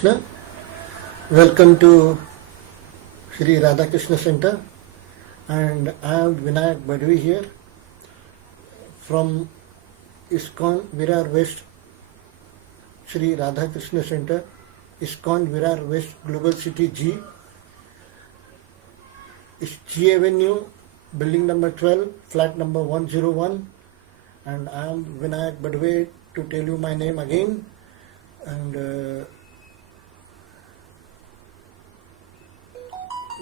Krishna. Welcome to Sri Radhakrishna Center, and I am Vinayak Badvi here from ISKCON Virar West Sri Radhakrishna Center, ISKCON Virar West Global City G. It's G Avenue, building number 12, flat number 101, and I am Vinayak Badvi to tell you my name again. And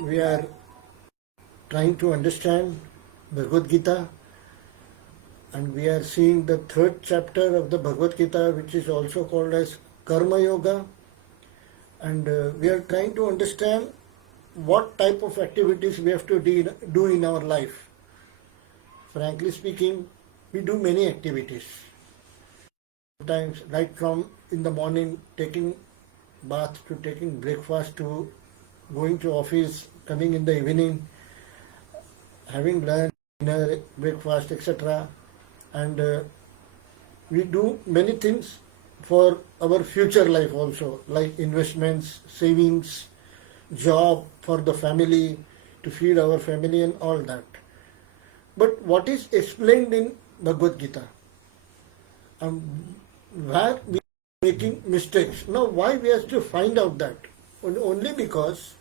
we are trying to understand Bhagavad Gita, and we are seeing the third chapter of the Bhagavad Gita, which is also called as Karma Yoga, and we are trying to understand what type of activities we have to do in our life. Frankly speaking, we do many activities. Sometimes, right from in the morning, taking bath to taking breakfast to going to office, coming in the evening, having lunch, dinner, breakfast, etc. And we do many things for our future life also, like investments, savings, job for the family, to feed our family and all that. But what is explained in Bhagavad Gita? Where we are making mistakes. Now, why we have to find out that? Only because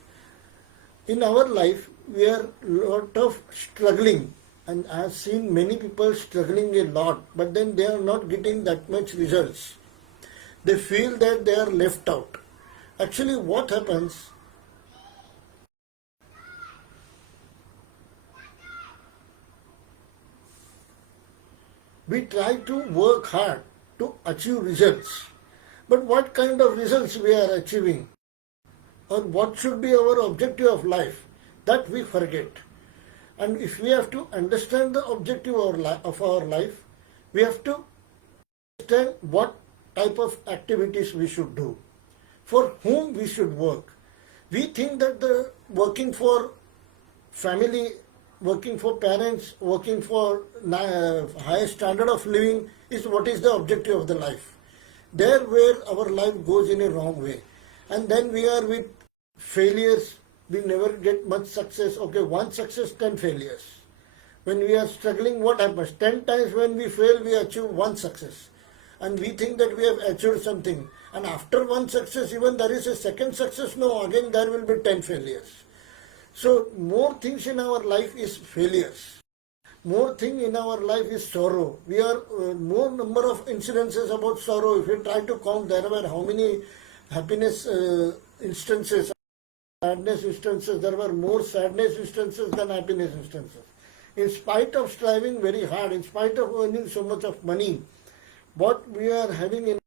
in our life we are lot of struggling, and I have seen many people struggling a lot, but then they are not getting that much results. They feel that they are left out. Actually, what happens? We try to work hard to achieve results, but what kind of results we are achieving, or what should be our objective of life, that we forget. And if we have to understand the objective of our life, we have to understand what type of activities we should do, for whom we should work. We think that the working for family, working for parents, working for high standard of living is what is the objective of the life. There where our life goes in a wrong way. And then we are with failures, we never get much success. Okay, one success, 10 failures. When we are struggling, what happens? 10 times when we fail, we achieve one success. And we think that we have achieved something. And after one success, even there is a second success, no, again there will be 10 failures. So more things in our life is failures. More thing in our life is sorrow. We are more number of incidences about sorrow. If you try to count, there were how many happiness instances, sadness instances. There were more sadness instances than happiness instances. In spite of striving very hard, in spite of earning so much of money, what we are having in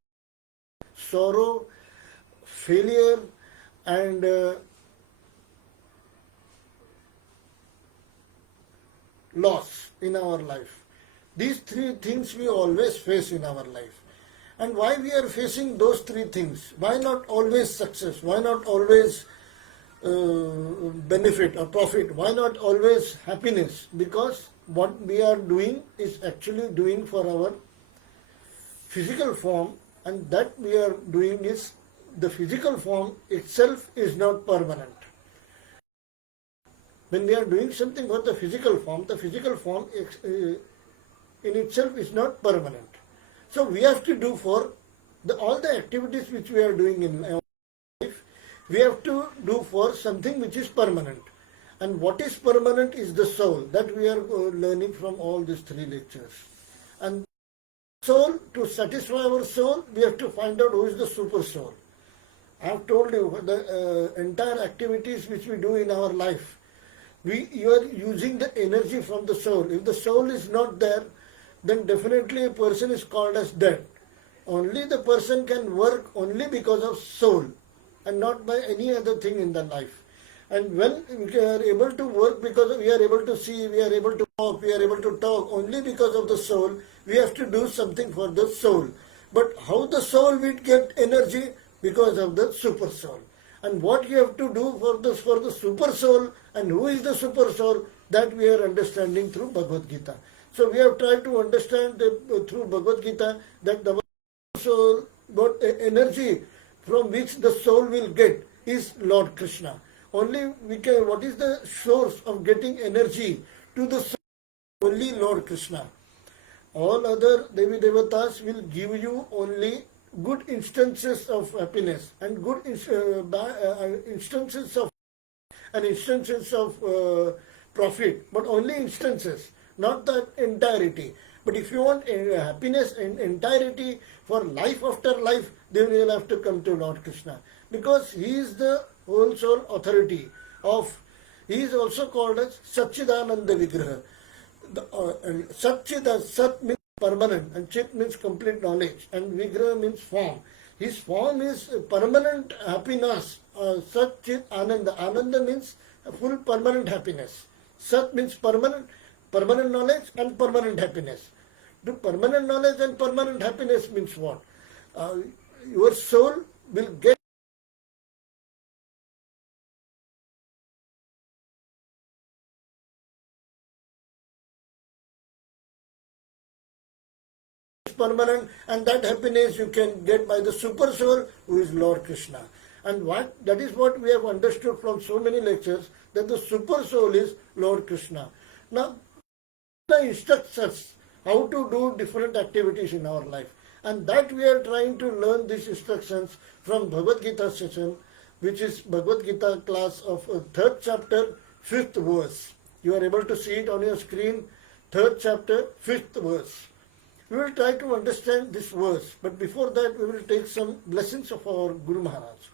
sorrow, failure, and loss in our life. These three things we always face in our life. And why we are facing those three things? Why not always success? Why not always benefit or profit? Why not always happiness? Because what we are doing is actually doing for our physical form, and that we are doing is the physical form itself is not permanent. When we are doing something for the physical form in itself is not permanent. So we have to do for all the activities which we are doing in our life, we have to do for something which is permanent. And what is permanent is the soul. That we are learning from all these three lectures. And soul, to satisfy our soul, we have to find out who is the super soul. I have told you the entire activities which we do in our life, you are using the energy from the soul. If the soul is not there, then definitely a person is called as dead. Only the person can work only because of soul and not by any other thing in the life. And when we are able to work because we are able to see, we are able to walk, we are able to talk only because of the soul, we have to do something for the soul. But how the soul will get energy? Because of the super soul. And what you have to do for the super soul, and who is the super soul, that we are understanding through Bhagavad Gita. So we have tried to understand through Bhagavad Gita that the soul got energy from which the soul will get is Lord Krishna. Only we can, what is the source of getting energy to the soul? Only Lord Krishna. All other Devi Devatas will give you only good instances of happiness and good instances of profit, but only instances, not the entirety. But if you want happiness in entirety for life after life, then you will have to come to Lord Krishna, because He is the whole soul authority of. He is also called as Satchidananda Vigraha. Sat means permanent, and Chit means complete knowledge, and Vigraha means form. His form is permanent happiness. Sat Chit Ananda. Ananda means full permanent happiness. Sat means permanent knowledge and permanent happiness. The permanent knowledge and permanent happiness means what? Your soul will get permanent, and that happiness you can get by the super soul, who is Lord Krishna. And that is what we have understood from so many lectures, that the super soul is Lord Krishna. Now, Krishna instructs us how to do different activities in our life, and that we are trying to learn these instructions from Bhagavad Gita session, which is Bhagavad Gita class of 3rd chapter, 5th verse. You are able to see it on your screen, 3rd chapter, 5th verse. We will try to understand this verse, but before that we will take some blessings of our Guru Maharaj.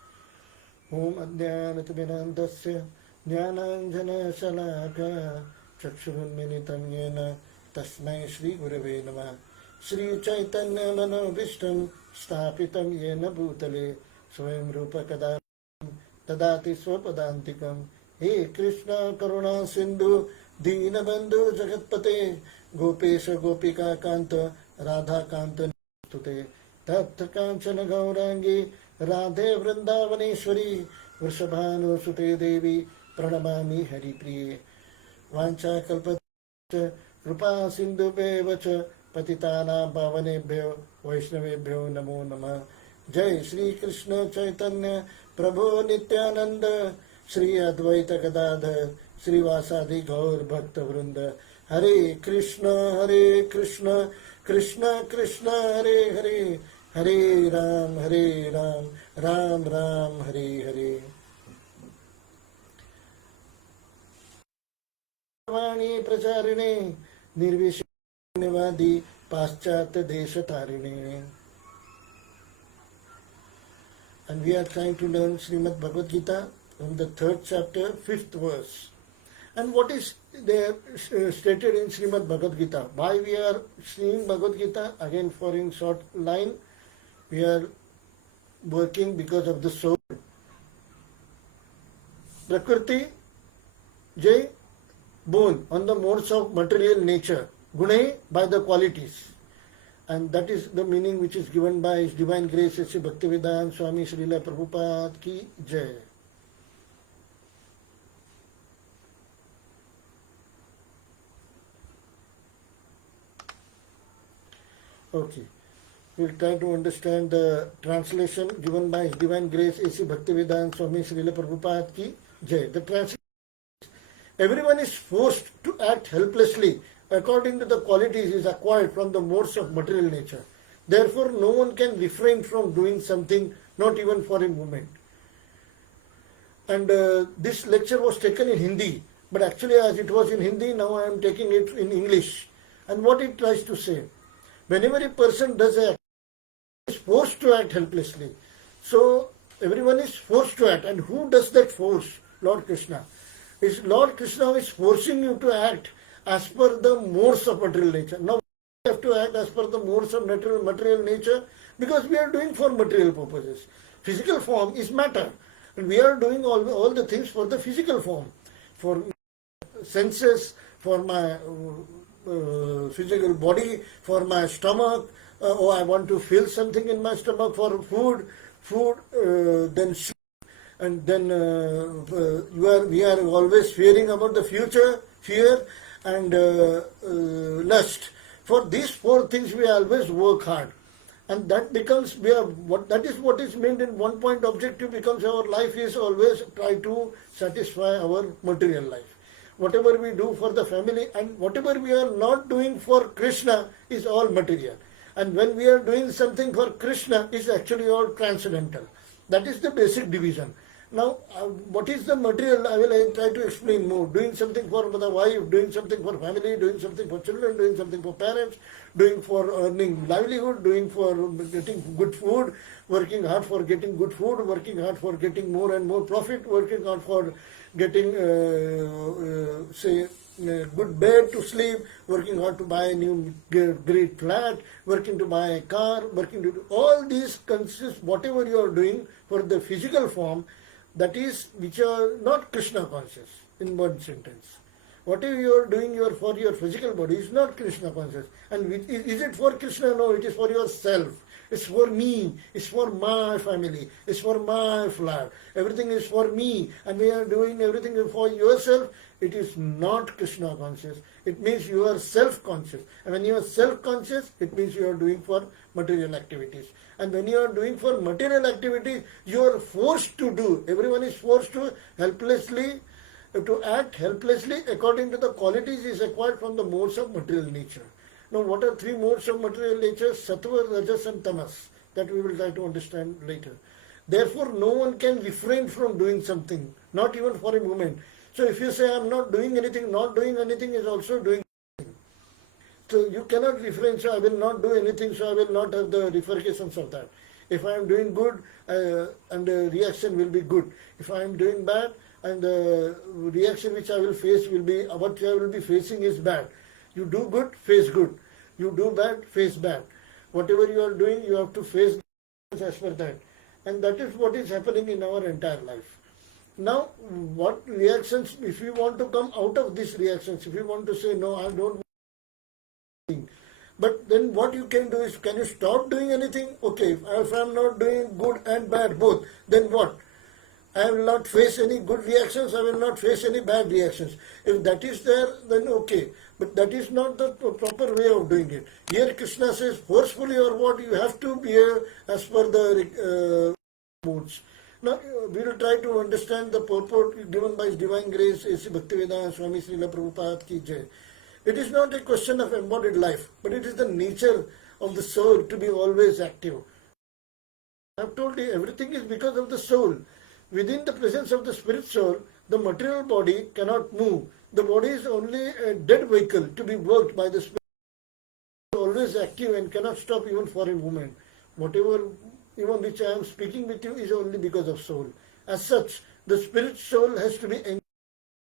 Om Adhyanatvinandasya Jnananjana Shalaka Chakshurunminitam Yena Tasmai Shri Gurave Namah Shri Chaitanya Manobishtam Stapitam Yena Bhutale Swayam Rupa Kadam Tadati Swapadantikam He Krishna Karuna Sindhu Deenabandhu Jagatpate Gopesha Gopika Kanta Radha Kanta Nustute Tattva Kanchana Gaurangi Radhe Vrindavaneshwari Vrishabhanu Sute Devi Pranamami Hari Priye Vancha Kalpata Rupa Sindhu Bevacha Patitana Pavanebhyo Vaishnavebhyo Namo Namah Jai Shri Krishna Chaitanya Prabhu Nityananda Shri Advaita Gadadhar Shri Vasadi Gaur Bhakta Vrinda Hare Krishna Krishna Krishna Hare Hare Hare Ram Ram Ram Hare Hare Vani Pracharine Nirvishivadi Paschat Deshatarine. And we are trying to learn Srimad Bhagavad Gita from the 3rd chapter, 5th verse. And what is there stated in Srimad Bhagavad Gita? Why we are seeing Bhagavad Gita? Again, for in short line, we are working because of the soul. Prakriti, Jai, born on the modes of material nature. Gune, by the qualities. And that is the meaning which is given by His Divine Grace Sri Bhaktivedanta Swami Srila Prabhupada ki Jai. Okay, we'll try to understand the translation given by His Divine Grace A.C. Bhaktivedanta Swami Srila Prabhupada ki Jai. The translation: everyone is forced to act helplessly according to the qualities is acquired from the modes of material nature. Therefore, no one can refrain from doing something, not even for a moment. And this lecture was taken in Hindi, but actually as it was in Hindi, now I am taking it in English. And what it tries to say: whenever a person does act, is forced to act helplessly. So everyone is forced to act. And who does that force? Lord Krishna. It's Lord Krishna who is forcing you to act as per the modes of material nature. Now we have to act as per the modes of material nature because we are doing for material purposes. Physical form is matter. And we are doing all the things for the physical form. For senses, for my physical body, for my stomach. I want to feel something in my stomach, for food, then sleep. And then we are always fearing about the future, fear and lust. For these 4 things we always work hard. And that becomes that is what is meant in one point objective becomes our life is always try to satisfy our material life. Whatever we do for the family and whatever we are not doing for Krishna is all material. And when we are doing something for Krishna is actually all transcendental. That is the basic division. Now, what is the material? I will try to explain more. Doing something for the wife, doing something for family, doing something for children, doing something for parents, doing for earning livelihood, doing for getting good food, working hard for getting good food, working hard for getting more and more profit, working hard for getting, good bed to sleep, working hard to buy a new great flat, working to buy a car, working to do all these consist whatever you are doing for the physical form, that is which are not Krishna conscious in one sentence. Whatever you are doing for your physical body is not Krishna conscious. And is it for Krishna? No, it is for yourself. It's for me. It's for my family. It's for my flat. Everything is for me. And we are doing everything for yourself. It is not Krishna conscious. It means you are self-conscious. And when you are self-conscious, it means you are doing for material activities. And when you are doing for material activities, you are forced to do. Everyone is forced to act helplessly according to the qualities is acquired from the modes of material nature. Now, what are three modes of material nature? Sattva, Rajas and Tamas. That we will try to understand later. Therefore, no one can refrain from doing something, not even for a moment. So, if you say, I am not doing anything, not doing anything is also doing something. So, you cannot refrain, so I will not do anything, so I will not have the repercussions of that. If I am doing good, and the reaction will be good. If I am doing bad, and the reaction which I will face will be, what I will be facing is bad. You do good, face good. You do bad, face bad. Whatever you are doing, you have to face as per that. And that is what is happening in our entire life. Now, what reactions, if you want to come out of these reactions, if you want to say, no, I don't want, but then what you can do is, can you stop doing anything? Okay, if I am not doing good and bad both, then what? I will not face any good reactions, I will not face any bad reactions. If that is there, then okay. But that is not the proper way of doing it. Here Krishna says, forcefully or what, you have to behave as per the moods. Now, we will try to understand the purport given by His Divine Grace, A.C. Bhaktivedanta Swami Srila Prabhupada Ki Jai. It is not a question of embodied life, but it is the nature of the soul to be always active. I have told you, everything is because of the soul. Within the presence of the spirit soul, the material body cannot move. The body is only a dead vehicle to be worked by the spirit. Always active and cannot stop even for a moment. Whatever, even which I am speaking with you, is only because of soul. As such, the spirit soul has to be engaged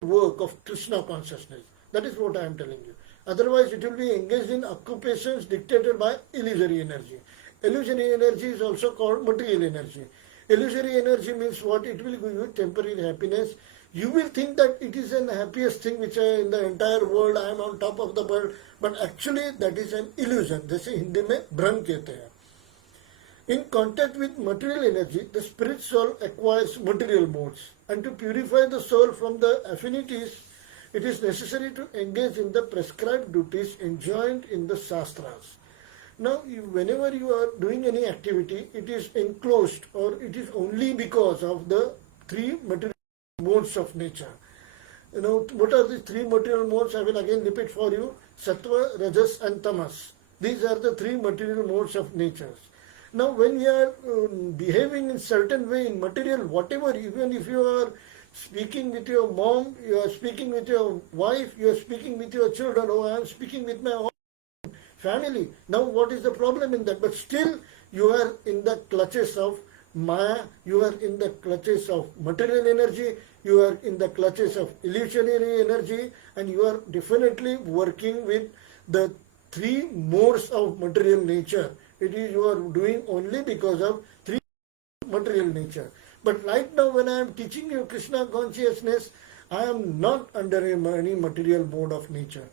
in the work of Krishna consciousness. That is what I am telling you. Otherwise, it will be engaged in occupations dictated by illusory energy. Illusory energy is also called material energy. Illusory energy means what? It will give you temporary happiness. You will think that it is the happiest thing which in the entire world, I am on top of the world. But actually that is an illusion. जैसे हिंदी में भ्रम कहते हैं. In contact with material energy, the spirit soul acquires material modes. And to purify the soul from the affinities, it is necessary to engage in the prescribed duties enjoined in the Shastras. Now, whenever you are doing any activity, it is enclosed or it is only because of the three material modes of nature. You know, what are the three material modes? I will again repeat for you. Sattva, Rajas and Tamas. These are the three material modes of nature. Now, when you are behaving in certain way in material, whatever, even if you are speaking with your mom, you are speaking with your wife, you are speaking with your children, oh, I am speaking with my family. Now, what is the problem in that? But still, you are in the clutches of Maya, you are in the clutches of material energy, you are in the clutches of illusionary energy, and you are definitely working with the three modes of material nature. It is you are doing only because of three material nature. But right now, when I am teaching you Krishna consciousness, I am not under any material mode of nature.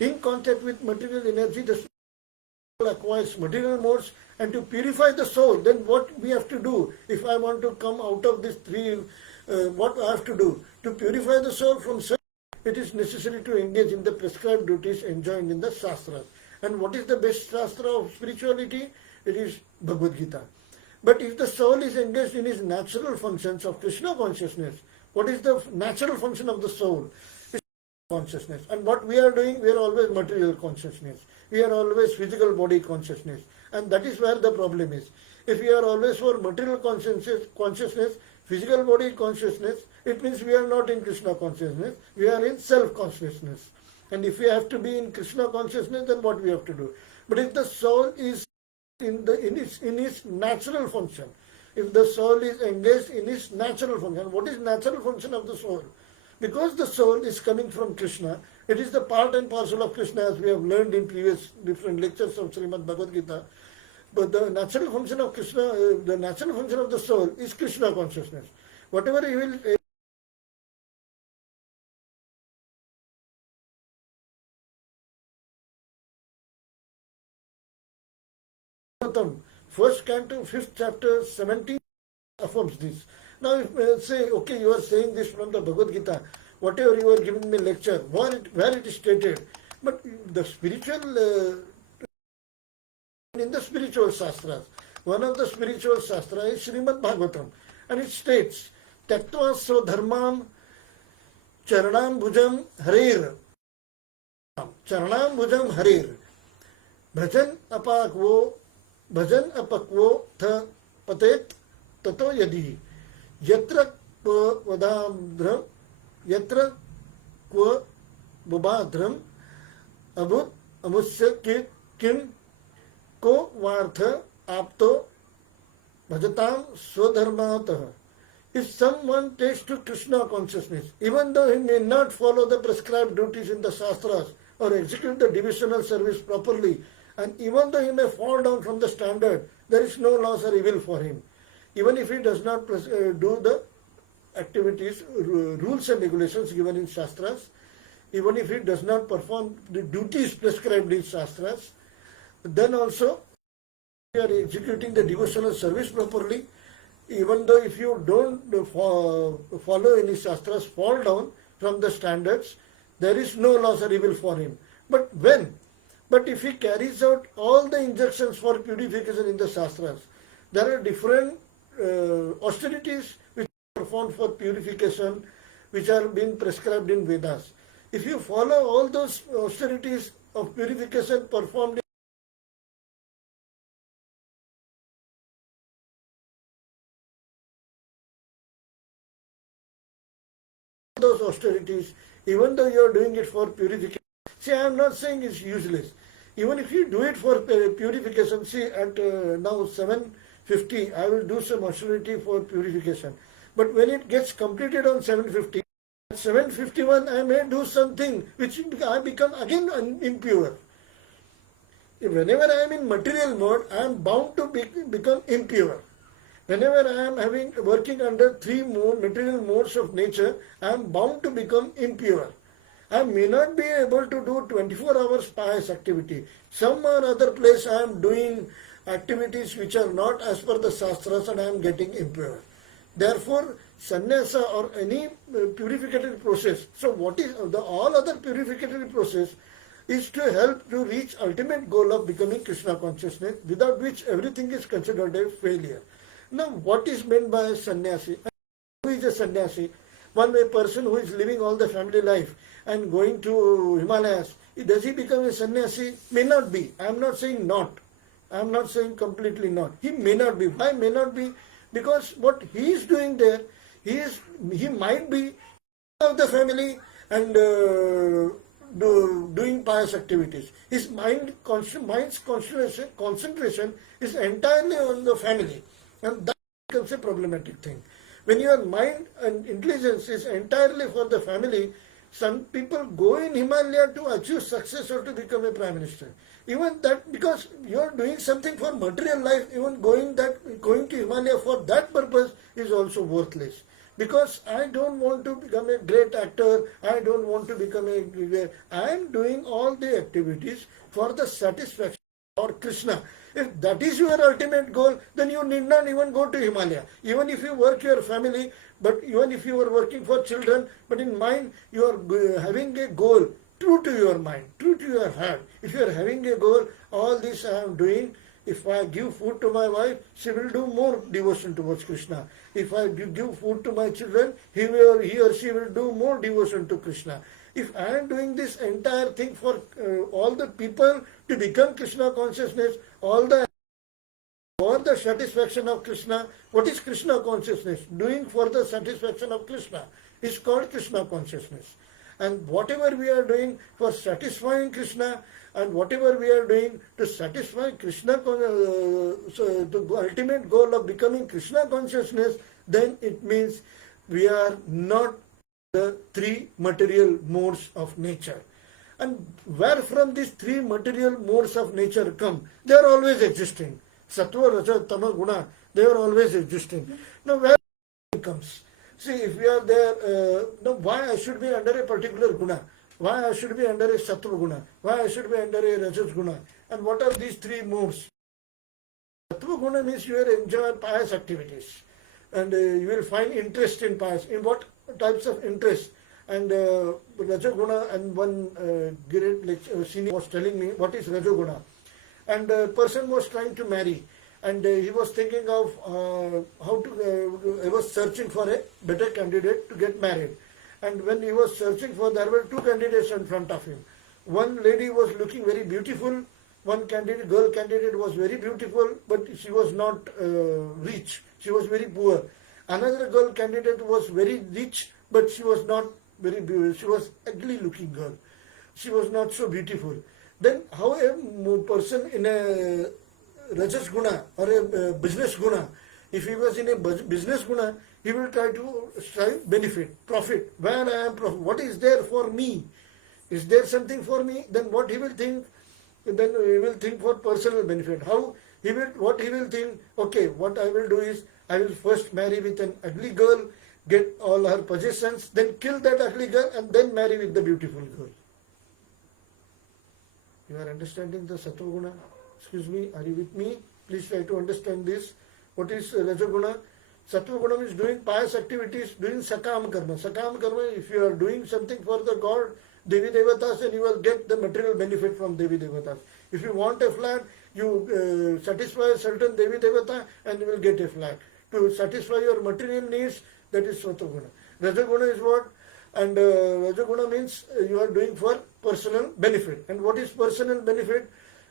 In contact with material energy, the soul acquires material modes, and to purify the soul, then what we have to do? If I want to come out of these three, what I have to do? To purify the soul from sin, it is necessary to engage in the prescribed duties enjoined in the Shastras. And what is the best Shastra of spirituality? it is Bhagavad Gita. But if the soul is engaged in its natural functions of Krishna consciousness, what is the natural function of the soul? It's consciousness. And what we are doing, we are always material consciousness. We are always physical body consciousness. And that is where the problem is. If we are always for material consciousness, physical body consciousness, it means we are not in Krishna consciousness, we are in self-consciousness. And if we have to be in Krishna consciousness, then what we have to do? But if the soul is in its natural function, if the soul is engaged in its natural function, what is natural function of the soul? Because the soul is coming from Krishna, it is the part and parcel of Krishna, as we have learned in previous different lectures of Srimad Bhagavad Gita. But the natural function of Krishna, the natural function of the soul is Krishna consciousness. Whatever he will first canto, 5th chapter, 17 affirms this. Now if say, okay, you are saying this from the Bhagavad Gita, whatever you are giving me lecture, where it is stated, but the spiritual, in the spiritual shastras, one of the spiritual shastra is Srimad Bhagavatam, and it states, Taktva Swadharmam Charanam Bhujam Harir. Charanam Bhujam Harir. Bhajan apakvo tha patet tato yadi. Yatra kva vadamdram, yatra kva bubadram, abut amusya kim ko vartha apto bhajatam swadharmatah. If someone takes to Krishna consciousness, even though he may not follow the prescribed duties in the shastras or execute the devotional service properly, and even though he may fall down from the standard, there is no loss or evil for him. Even if he does not do the activities, rules and regulations given in shastras, even if he does not perform the duties prescribed in shastras, then also you are executing the devotional service properly. Even though if you don't follow any shastras, fall down from the standards, there is no loss or evil for him. But when? But if he carries out all the injunctions for purification in the shastras, there are different austerities which are performed for purification, which are being prescribed in Vedas. If you follow all those austerities of purification performed in those austerities, even though you are doing it for purification, see, I am not saying it's useless. Even if you do it for purification, see, at now 7:50, I will do some austerity for purification. But when it gets completed on 7:50, at 7:51, I may do something which I become again impure. Whenever I am in material mode, I am bound to become impure. Whenever I am working under three material modes of nature, I am bound to become impure. I may not be able to do 24 hours pious activity. Some or other place I am doing activities which are not as per the shastras and I am getting impure. Therefore, sannyasa or any purificatory process, so what is the all other purificatory process is to help to reach ultimate goal of becoming Krishna consciousness, without which everything is considered a failure. Now, what is meant by sannyasi? Who is a sannyasi? One person who is living all the family life and going to Himalayas, does he become a sannyasi? May not be. I am not saying not. I am not saying completely not. He may not be. Why may not be? Because what he is doing there, he might be of the family and doing pious activities. His mind's concentration is entirely on the family, and that becomes a problematic thing. When your mind and intelligence is entirely for the family, some people go in Himalaya to achieve success or to become a prime minister. Even that, because you are doing something for material life, even going to Himalaya for that purpose is also worthless. Because I don't want to become a great actor, I don't want to become I am doing all the activities for the satisfaction of Krishna. If that is your ultimate goal, then you need not even go to Himalaya. Even if you work your family, but even if you are working for children, but in mind you are having a goal true to your mind, true to your heart. If you are having a goal, all this I am doing If I give food to my wife, she will do more devotion towards Krishna. If I give food to my children, he or she will do more devotion to Krishna. If I am doing this entire thing for all the people to become Krishna consciousness, all the for the satisfaction of Krishna, what is Krishna consciousness? Doing for the satisfaction of Krishna is called Krishna consciousness. And whatever we are doing for satisfying Krishna and whatever we are doing to satisfy Krishna, so the ultimate goal of becoming Krishna consciousness, then it means we are not the three material modes of nature. And where from these three material modes of nature come? They are always existing. Sattva, Raja, Tama, Guna, they are always existing. Now where it comes? See, if we are there, now why I should be under a particular guna? Why I should be under a Sattva guna? Why I should be under a Rajas guna? And what are these three modes? Sattva guna means you will enjoy pious activities. And you will find interest in pious. In what types of interest? And Rajaguna, and one great senior was telling me what is Rajaguna. And a person was trying to marry. And he was thinking of how to, he was searching for a better candidate to get married. And when he was searching for, there were two candidates in front of him. One lady was looking very beautiful. One candidate, girl candidate was very beautiful, but she was not rich. She was very poor. Another girl candidate was very rich, but she was not very beautiful. She was ugly looking girl. She was not so beautiful. Then how a person in a Rajas guna or a business guna, if he was in a business guna, he will try to strive benefit, profit. Where I am, what is there for me? Is there something for me? Then what he will think? Then he will think for personal benefit. How he will? What he will think? Okay, what I will do is I will first marry with an ugly girl, get all her possessions, then kill that ugly girl, and then marry with the beautiful girl. You are understanding the Sattva guna? Excuse me, are you with me? Please try to understand this. What is Rajaguna? Sattva guna is doing pious activities, doing sakam karma. Sakam karma, if you are doing something for the God, Devi Devatas, and you will get the material benefit from Devi Devatas. If you want a flat, you satisfy a certain Devi Devata and you will get a flat. To satisfy your material needs, that is Sattva guna. Rajaguna is what? And Rajaguna means you are doing for personal benefit. And what is personal benefit?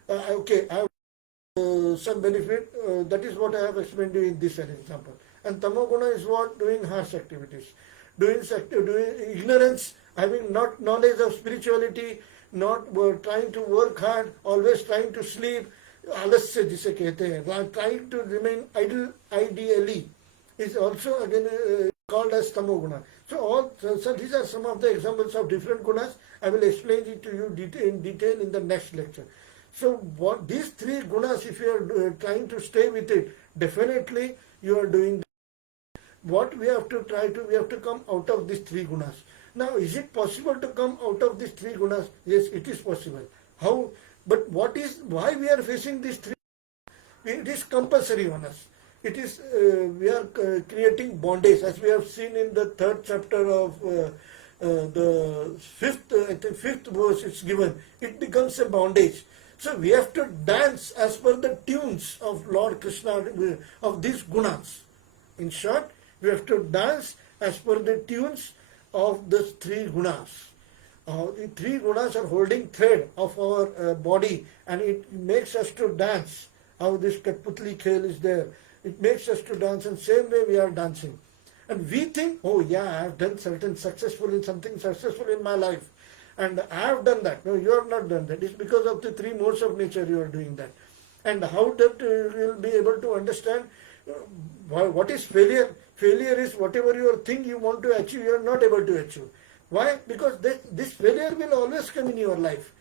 Okay, I have some benefit. That is what I have explained to you in this example. And Tamoguna is what? Doing harsh activities. Doing ignorance, having not knowledge of spirituality, not trying to work hard, always trying to sleep, alasya jise kehte hain, trying to remain idle ideally, is also again called as Tamoguna. So these are some of the examples of different gunas. I will explain it to you in detail in the next lecture. So what these three gunas, if you are trying to stay with it, definitely you are doing. What we have to we have to come out of these three gunas. Now, is it possible to come out of these three gunas? Yes, it is possible. How? But why we are facing these three? It is compulsory on us. It is, we are creating bondage, as we have seen in the third chapter of the fifth verse it's given. It becomes a bondage. So we have to dance as per the tunes of Lord Krishna, of these gunas. In short, we have to dance as per the tunes of the three gunas. The three gunas are holding thread of our body, and it makes us to dance. How this Katputli Khel is there. It makes us to dance, and same way we are dancing. And we think, oh yeah, I have done something successful in my life. And I have done that. No, you have not done that. It's because of the three modes of nature you are doing that. And how that you will be able to understand what is failure. Failure is whatever you think you want to achieve, you are not able to achieve. Why? Because this failure will always come in your life.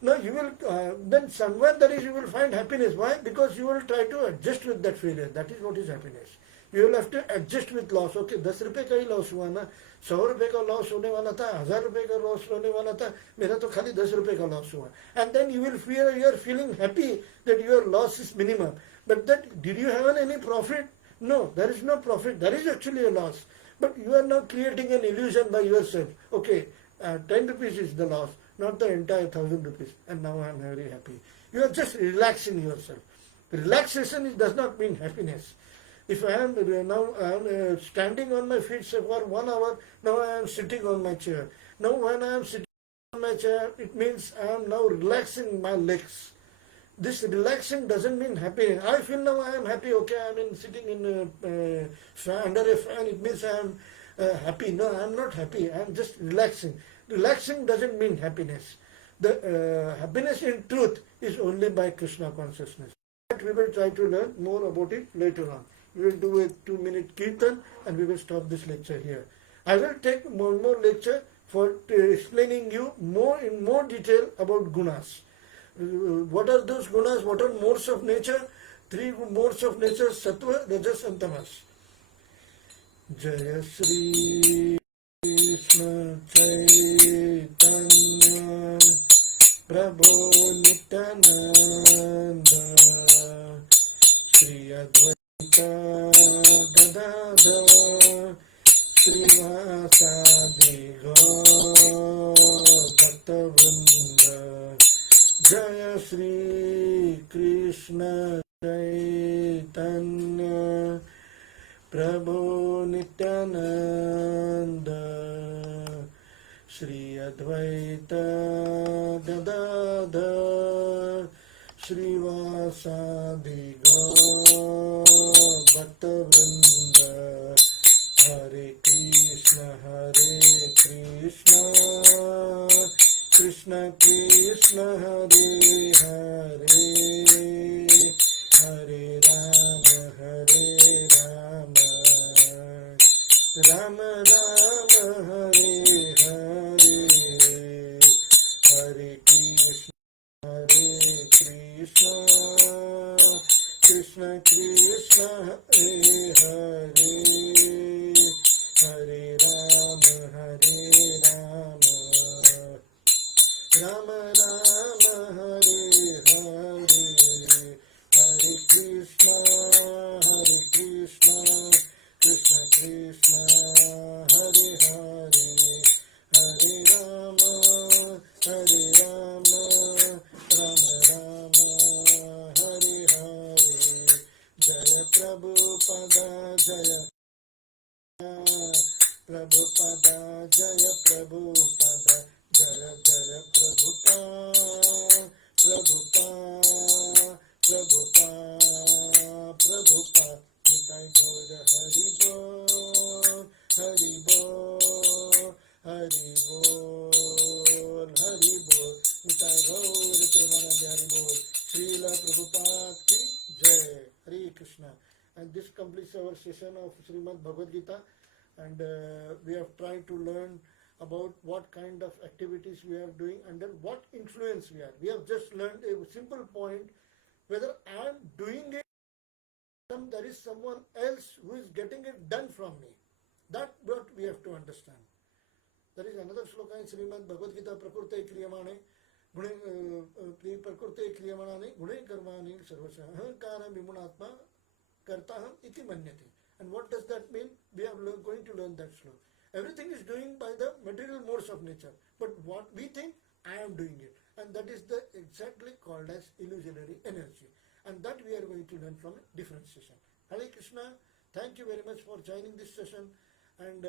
Now you will, then somewhere that is you will find happiness. Why? Because you will try to adjust with that failure. That is what is happiness. You will have to adjust with loss. Okay, 10 रुपए का ही loss हुआ ना, 100 रुपए का loss होने वाला था, 1000 रुपए का लॉस होने वाला था, मेरा तो खाली 10 रुपए का लॉस हुआ. And then you will feel, you are feeling happy that your loss is minimum. But that, did you have any profit? No, there is no profit. There is actually a loss. But you are now creating an illusion by yourself. Okay, 10 rupees is the loss, not the entire 1000 rupees. And now I am very happy. You are just relaxing yourself. Relaxation does not mean happiness. If I am now I am standing on my feet say for 1 hour, now I am sitting on my chair. Now when I am sitting on my chair, it means I am now relaxing my legs. This relaxing doesn't mean happy. I feel now I am happy. Okay, I am sitting in under a fan. It means I am happy. No, I am not happy. I am just relaxing. Relaxing doesn't mean happiness. The happiness in truth is only by Krishna consciousness. But we will try to learn more about it later on. We will do a 2-minute kirtan and we will stop this lecture here. I will take one more lecture for explaining you more in more detail about gunas. What are those gunas? What are modes of nature? 3 modes of nature: sattva, rajas and tamas. Jaya Shri Krishna Chaitanya Prabhu Nityananda Shri Advaita Gadadhar Srivasadi Gaur Bhaktavrinda. Jaya Shri Krishna Chaitanya Prabhu Nityananda Shri Advaita Gadadhar Srivasadi Gaur Bhaktavrinda. Hare Krishna Krishna Krishna Hare Hare, Hare Rama Rama Rama Hare Hare, Hare Krishna Krishna Krishna Hare Hare, Hare Rama Rama Rama Hare Hare, Hare Krishna Krishna Krishna Hare Hare, Hare Rama Rama Rama Hare Hare. Jaya Prabhupada Jaya Prabhupada Jaya Prabhupada Jaya Jaya Prabhupada Prabhupada Prabhupada Prabhupada Nitai Gaur Hari Bol Hari Bol Hari Bol Hari Bol Nitai Gaur Pramanand Hari Bol Srila Prabhupada ki Jai. Hare Krishna. And this completes our session of Srimad Bhagavad Gita, and we have tried to learn about what kind of activities we are doing under what influence we are. We have just learned a simple point, whether I am doing it, there is someone else who is getting it done from me. That's what we have to understand. There is another shloka in Srimad Bhagavad Gita, Prakrute Kriyamane, Prakrute Kriyamanane, Gune Karmani Sarvasya, Ahankara Vimunatma, Kartaham iti manyate. And what does that mean? We are going to learn that slow. Everything is doing by the material modes of nature. But what we think, I am doing it. And that is the exactly called as illusionary energy. And that we are going to learn from a different session. Hare Krishna, thank you very much for joining this session. And